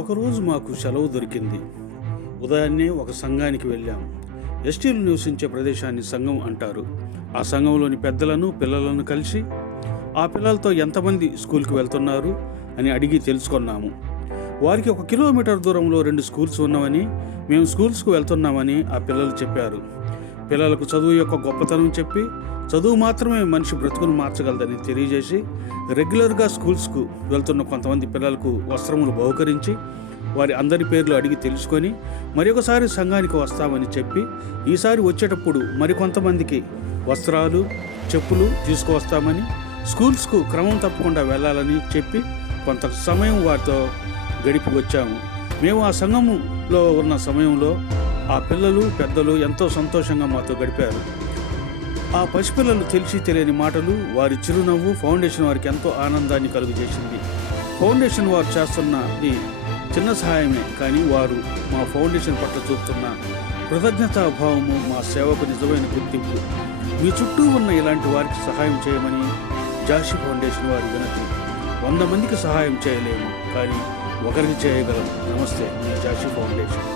ఒకరోజు మాకు సెలవు దొరికింది. ఉదయాన్నే ఒక సంఘానికి వెళ్ళాం. ఎస్టీలు నివసించే ప్రదేశాన్ని సంఘం అంటారు. ఆ సంఘంలోని పెద్దలను పిల్లలను కలిసి ఆ పిల్లలతో ఎంతమంది స్కూల్కి వెళ్తున్నారు అని అడిగి తెలుసుకున్నాము. వారికి 1 కిలోమీటర్ దూరంలో 2 స్కూల్స్ ఉన్నామని, మేము స్కూల్స్కు వెళ్తున్నామని ఆ పిల్లలు చెప్పారు. పిల్లలకు చదువు యొక్క గొప్పతనం చెప్పి, చదువు మాత్రమే మనిషి బ్రతుకును మార్చగలదని తెలియజేసి, రెగ్యులర్గా స్కూల్స్కు వెళ్తున్న కొంతమంది పిల్లలకు వస్త్రములు బహుకరించి, వారి అందరి పేర్లు అడిగి తెలుసుకొని మరొకసారి సంఘానికి వస్తామని చెప్పి, ఈసారి వచ్చేటప్పుడు మరికొంతమందికి వస్త్రాలు, చెప్పులు తీసుకువస్తామని, స్కూల్స్కు క్రమం తప్పకుండా వెళ్ళాలని చెప్పి కొంత సమయం వారితో గడిపి వచ్చాము. మేము ఆ సంఘములో ఉన్న సమయంలో ఆ పిల్లలు పెద్దలు ఎంతో సంతోషంగా మాతో గడిపారు. ఆ పసిపిల్లలు తెలిసి తెలియని మాటలు, వారి చిరునవ్వు ఫౌండేషన్ వారికి ఎంతో ఆనందాన్ని కలుగజేసింది. ఫౌండేషన్ వారు చేస్తున్నది చిన్న సహాయమే, కానీ వారు మా ఫౌండేషన్ పట్ల చూపుతున్న కృతజ్ఞతాభావము మా సేవకు నిజమైన గుర్తింపు. మీ చుట్టూ ఉన్న ఇలాంటి వారికి సహాయం చేయమని జాషి ఫౌండేషన్ వారి వినతి. 100 మందికి సహాయం చేయలేము, కానీ ఒకరికి చేయగలం. నమస్తే, మీ జాషి ఫౌండేషన్.